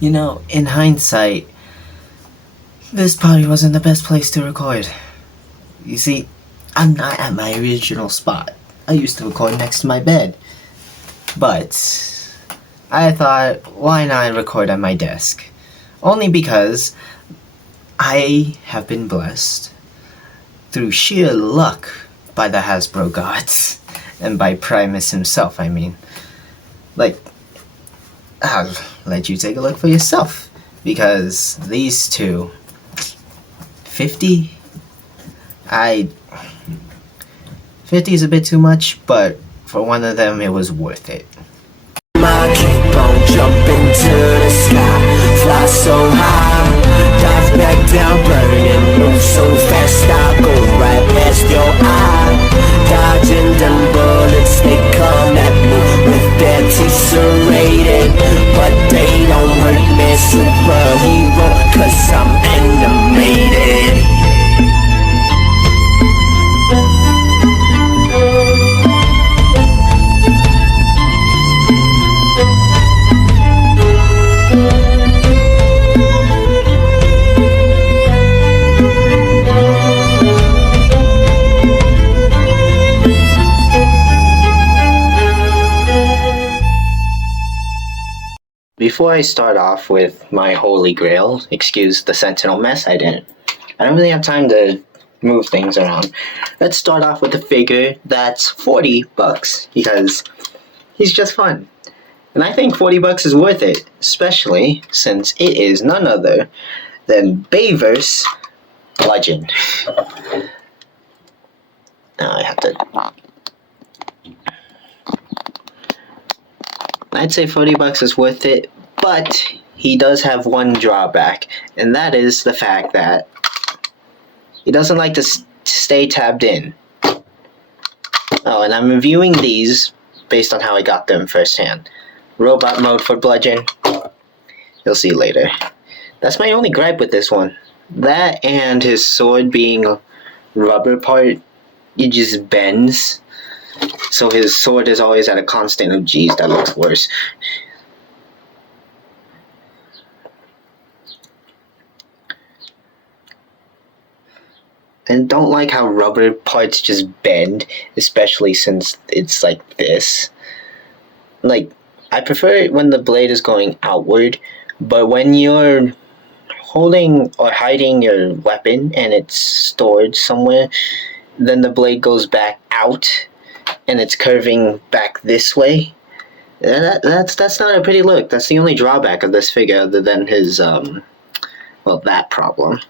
You know, in hindsight, this probably wasn't the best place to record. You see, I'm not at my original spot. I used to record next to my bed. But I thought, why not record at my desk? Only because I have been blessed through sheer luck by the Hasbro gods. And by Primus himself, I mean. Like, I'll let you take a look for yourself. Because these two, 50? 50 is a bit too much, but for one of them, it was worth it. I keep on jumping to the sky, fly so high, dive back down, burning, move so fast, I go right past your eye, dodging them bullets, they come at me with their teeth serrated, but they don't hurt me, superhero, cause I'm animated. Before I start off with my holy grail, excuse the sentinel mess, I don't really have time to move things around. Let's start off with a figure that's $40 because he's just fun. And I think $40 is worth it, especially since it is none other than Bayverse Bludgeon. Now I have to... I'd say $40 is worth it, but he does have one drawback, and that is the fact that he doesn't like to stay tabbed in. Oh, and I'm reviewing these based on how I got them firsthand. Robot mode for Bludgeon, you'll see later. That's my only gripe with this one. That and his sword being a rubber part, it just bends. So his sword is always at a constant of G's, that looks worse. And don't like how rubber parts just bend, especially since it's like this. Like, I prefer it when the blade is going outward, but when you're holding or hiding your weapon and it's stored somewhere, then the blade goes back out and it's curving back this way. That's not a pretty look. That's the only drawback of this figure other than his, that problem.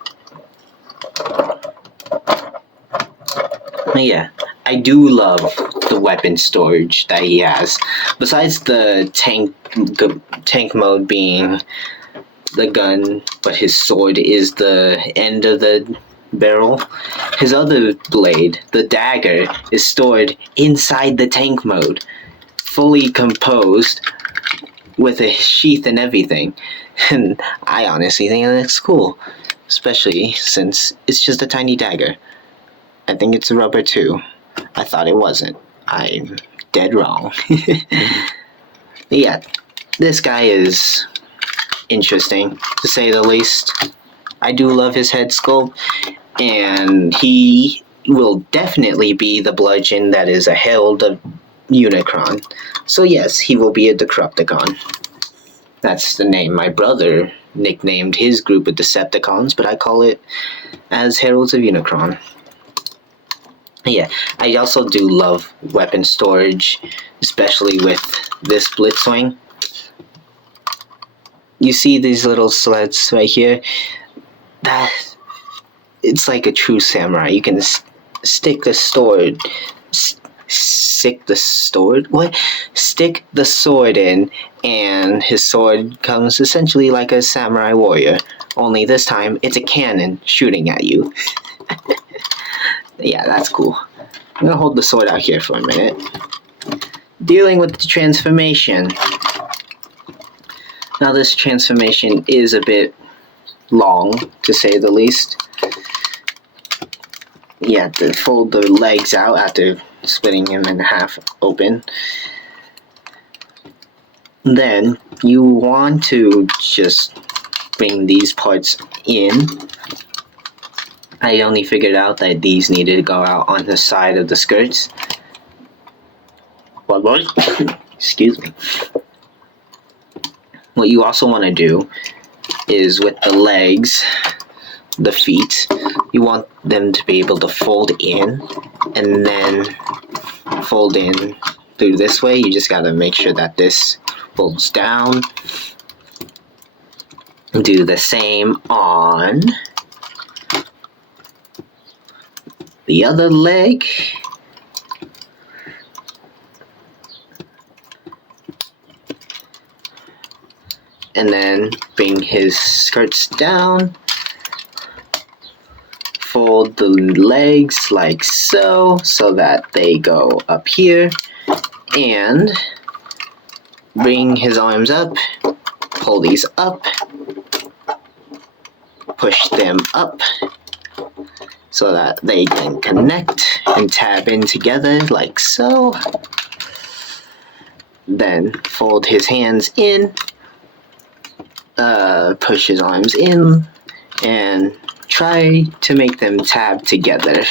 Yeah, I do love the weapon storage that he has. Besides the tank mode being the gun, but his sword is the end of the barrel. His other blade, the dagger, is stored inside the tank mode, fully composed with a sheath and everything. And I honestly think it looks cool, especially since it's just a tiny dagger. I think it's rubber too. I thought it wasn't. I'm dead wrong. Yeah, this guy is interesting, to say the least. I do love his head sculpt, and he will definitely be the bludgeon that is a herald of Unicron. So yes, he will be a Decepticon. That's the name my brother nicknamed his group of Decepticons, but I call it as Heralds of Unicron. Yeah, I also do love weapon storage, especially with this Blitzwing. You see these little sleds right here? It's like a true samurai. You can stick the sword. Stick the sword? What? Stick the sword in, and his sword comes essentially like a samurai warrior. Only this time, it's a cannon shooting at you. Yeah, that's cool. I'm gonna hold the sword out here for a minute. Dealing with the transformation. Now this transformation is a bit long, to say the least. You have to fold the legs out after splitting him in half open. Then you want to just bring these parts in. I only figured out that these needed to go out on the side of the skirts. What? Excuse me. What you also want to do is with the legs, the feet, you want them to be able to fold in and then fold in through this way. You just got to make sure that this folds down. Do the same on the other leg. And then bring his skirts down. Fold the legs like so that they go up here. And bring his arms up. Pull these up. Push them up so that they can connect and tab in together like so. Then fold his hands in. Push his arms in and try to make them tab together,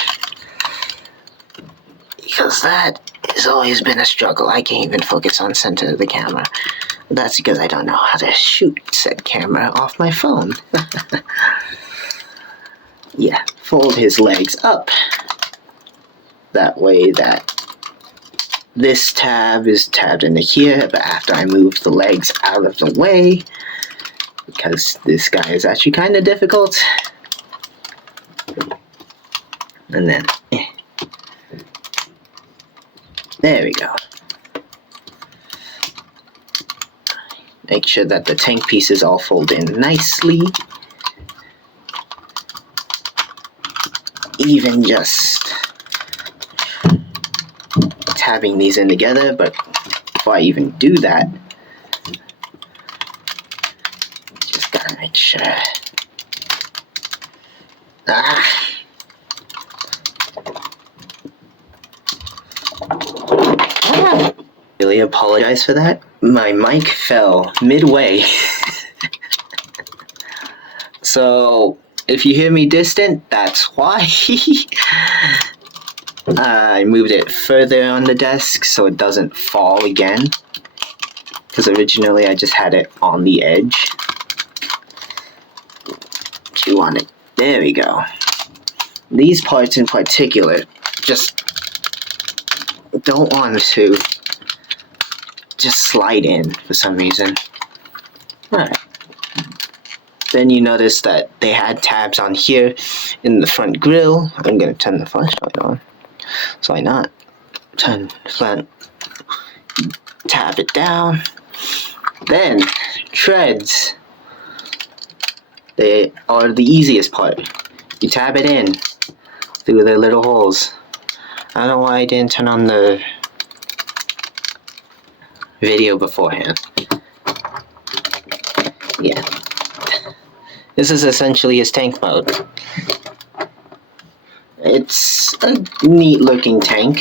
because that has always been a struggle. I can't even focus on center of the camera. That's because I don't know how to shoot said camera off my phone. Yeah, fold his legs up that way that this tab is tabbed into here, but after I move the legs out of the way, because this guy is actually kind of difficult. And then, there we go. Make sure that the tank pieces all fold in nicely. Even just tabbing these in together, but before I even do that, just gotta make sure. Really apologize for that. My mic fell midway. So if you hear me distant, that's why. I moved it further on the desk so it doesn't fall again, because originally I just had it on the edge. You want it. There we go. These parts in particular just don't want to just slide in for some reason. Alright. Then you notice that they had tabs on here in the front grille. I'm going to turn the flashlight on. So why not? Turn the front. Tab it down. Then, treads. They are the easiest part. You tab it in through their little holes. I don't know why I didn't turn on the video beforehand. Yeah. This is essentially his tank mode. It's a neat looking tank.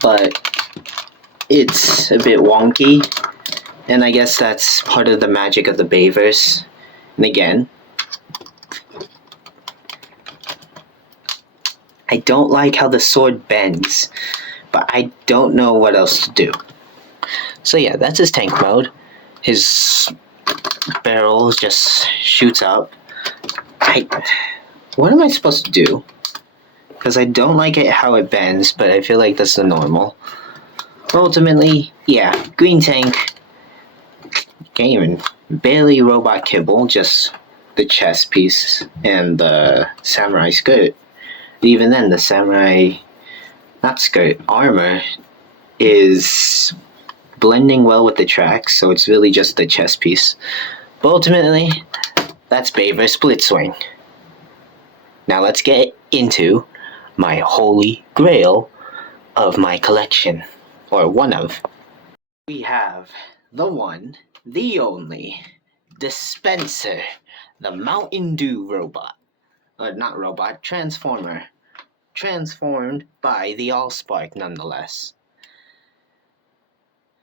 But it's a bit wonky, and I guess that's part of the magic of the Bayverse. And again, I don't like how the sword bends, but I don't know what else to do. So yeah, that's his tank mode. His barrel just shoots up. What am I supposed to do? Because I don't like it how it bends, but I feel like that's the normal. Ultimately, yeah, green tank. Can't even barely robot kibble, just the chest piece and the samurai skirt. Even then, the samurai, not skirt, armor is blending well with the tracks, so it's really just the chest piece. But ultimately, that's Bayverse Split Swing. Now let's get into my holy grail of my collection, or one of. We have the one, the only, Dispenser, the Mountain Dew robot. Not robot, transformer. transformed by the Allspark nonetheless.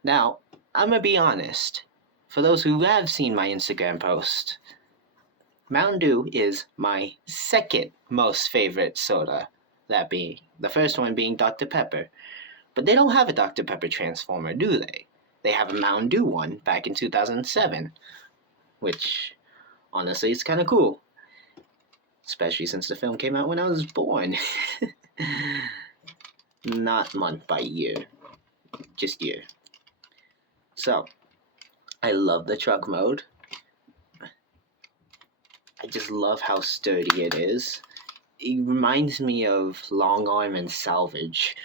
Now, I'm gonna be honest. For those who have seen my Instagram post, Mountain Dew is my second most favorite soda. That being the first one being Dr. Pepper. But they don't have a Dr. Pepper Transformer, do they? They have a Mountain Dew one back in 2007, which honestly is kind of cool. Especially since the film came out when I was born. Not month by year, just year. So, I love the truck mode. I just love how sturdy it is. It reminds me of Long Arm and Salvage.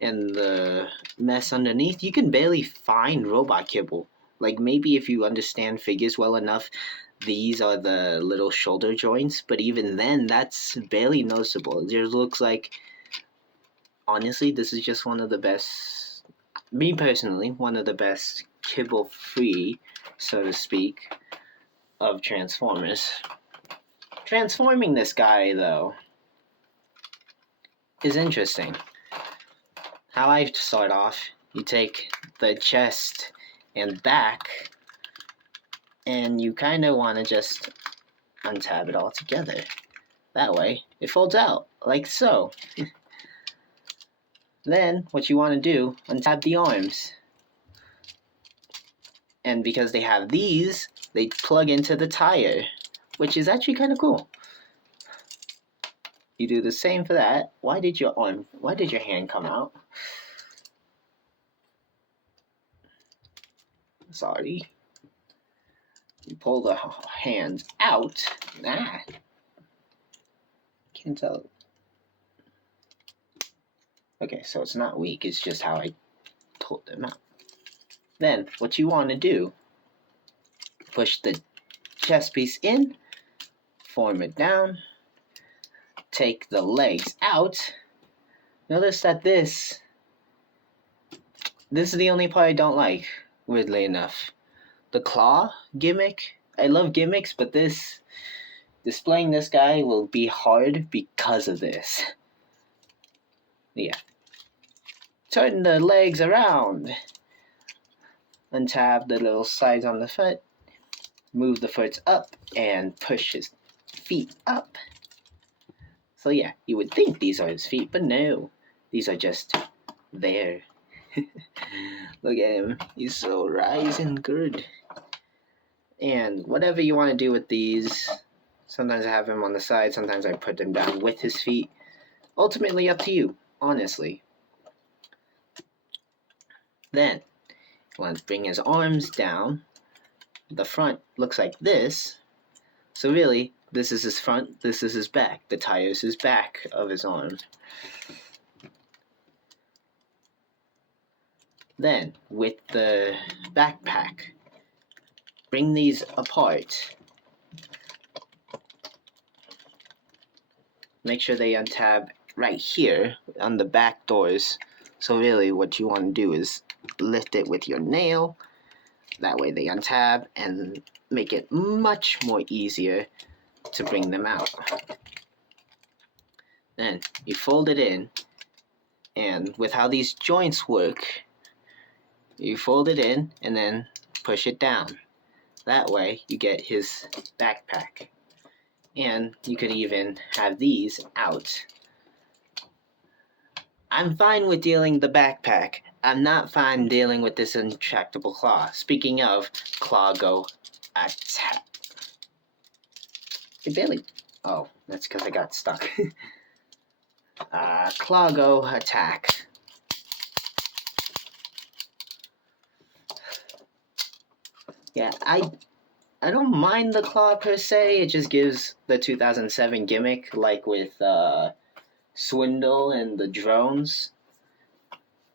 And the mess underneath, you can barely find robot kibble. Like, maybe if you understand figures well enough, these are the little shoulder joints, but even then, that's barely noticeable. It just looks like, honestly, this is just one of the best, me personally, one of the best kibble-free, so to speak, of Transformers. Transforming this guy, though, is interesting. How I start off, you take the chest and back, and you kind of want to just untab it all together. That way, it folds out, like so. Then, what you want to do, untab the arms. And because they have these, they plug into the tire, which is actually kind of cool. You do the same for that. Why did your hand come out? Sorry. You pull the hands out. Can't tell. Okay, so it's not weak, it's just how I pulled them out. Then, what you want to do, push the chest piece in, form it down, take the legs out. Notice that this is the only part I don't like, weirdly enough. The claw gimmick, I love gimmicks, but displaying this guy will be hard because of this. Yeah. Turn the legs around. Untab the little sides on the foot. Move the foot up and push his feet up. So yeah, you would think these are his feet, but no. These are just there. Look at him. He's so rising good. And whatever you want to do with these, sometimes I have him on the side, sometimes I put them down with his feet. Ultimately up to you, honestly. Then, you want to bring his arms down. The front looks like this. So really, this is his front, this is his back. The tire is his back of his arm. Then, with the backpack, bring these apart. Make sure they untab right here on the back doors. So really what you want to do is lift it with your nail. That way they untab and make it much more easier to bring them out. Then you fold it in, and with how these joints work, you fold it in and then push it down. That way you get his backpack. And you could even have these out. I'm fine with dealing the backpack. I'm not fine dealing with this intractable claw. Speaking of, claw go attack. It barely... Oh, that's because I got stuck. Claw go attack. Yeah, I don't mind the claw per se. It just gives the 2007 gimmick, like with Swindle and the drones.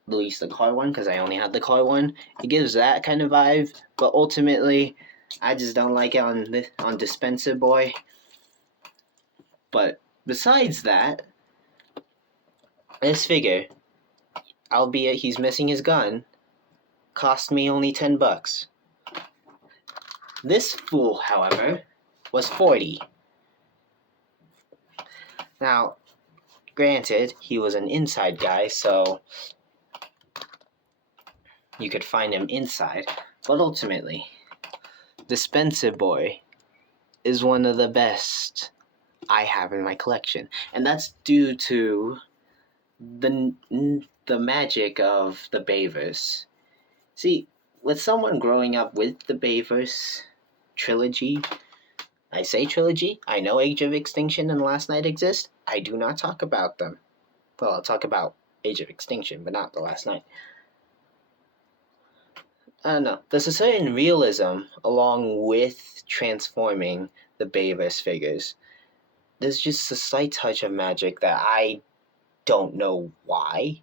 At least the car one, because I only had the car one. It gives that kind of vibe, but ultimately, I just don't like it on Dispenser Boy. But besides that, this figure, albeit he's missing his gun, cost me only $10. This fool, however, was $40. Now, Granted, he was an inside guy, so you could find him inside. But ultimately, Dispenser Boy is one of the best I have in my collection. And that's due to the magic of the Bayverse. See, with someone growing up with the Bayverse trilogy, I say trilogy, I know Age of Extinction and Last Night exist, I do not talk about them. Well, I'll talk about Age of Extinction, but not The Last Night. I don't know. There's a certain realism along with transforming the Bayverse figures. There's just a slight touch of magic that I don't know why,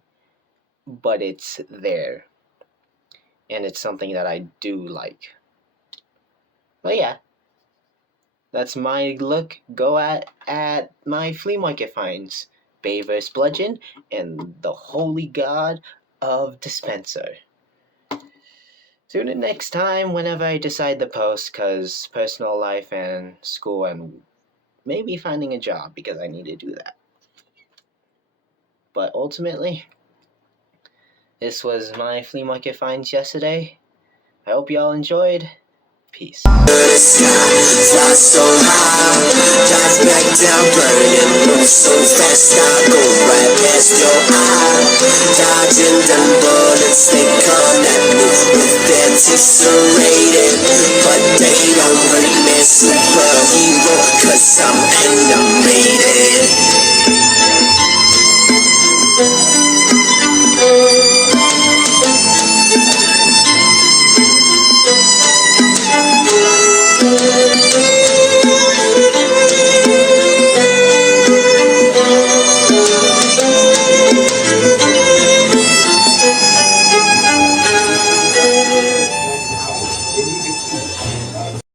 but it's there. And it's something that I do like. But yeah, that's my look. Go at my flea market finds. Bayverse Bludgeon and the Holy God of Dispenser. Tune in next time whenever I decide to post, because personal life and school and maybe finding a job, because I need to do that. But ultimately, this was my flea market finds yesterday. I hope y'all enjoyed. Peace. Fly so high, dive back down, burning, move so fast, I go right past your eye. Dodging them bullets, they come at me with their teeth serrated, but they don't hurt me, superhero, cause I'm animated.